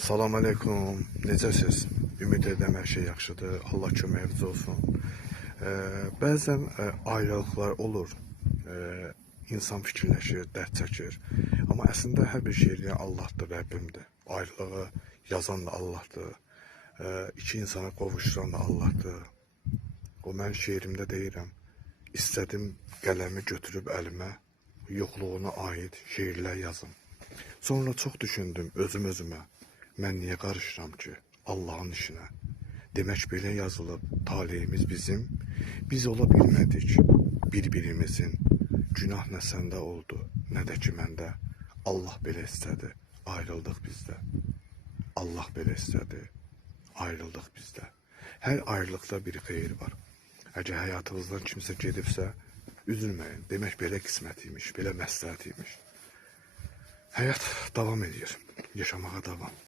Salam aleykum, necəsiz? Ümid edirəm hər şey yaxşıdır, Allah köməyiniz olsun. Bəzən ayrılıqlar olur, insan fikirləşir, dərd çəkir. Amma əslində hər bir şey eləyən Allahdır, Rəbbimdir. Ayrılığı yazan da Allahdır, iki insana qovuşduran da Allahdır. O mən şeirimdə deyirəm, istədim qələmi götürüb əlimə, yoxluğuna aid şeirlər yazım. Sonra çox düşündüm özümə. Mən niyə qarışıram ki Allahın işinə? Demək belə yazılıb, taleyimiz bizim. Biz ola bilmədik bir-birimizin. Günah nə səndə oldu, nə də ki məndə. Allah belə istədi, ayrıldıq bizdə. Allah belə istədi, ayrıldıq bizdə. Hər ayrılıqda bir xeyir var. Əgər həyatınızdan kimsə gedibsə, üzülməyin. Demək belə qismət imiş, belə məsləhət imiş. Həyat davam edir, yaşamağa davam.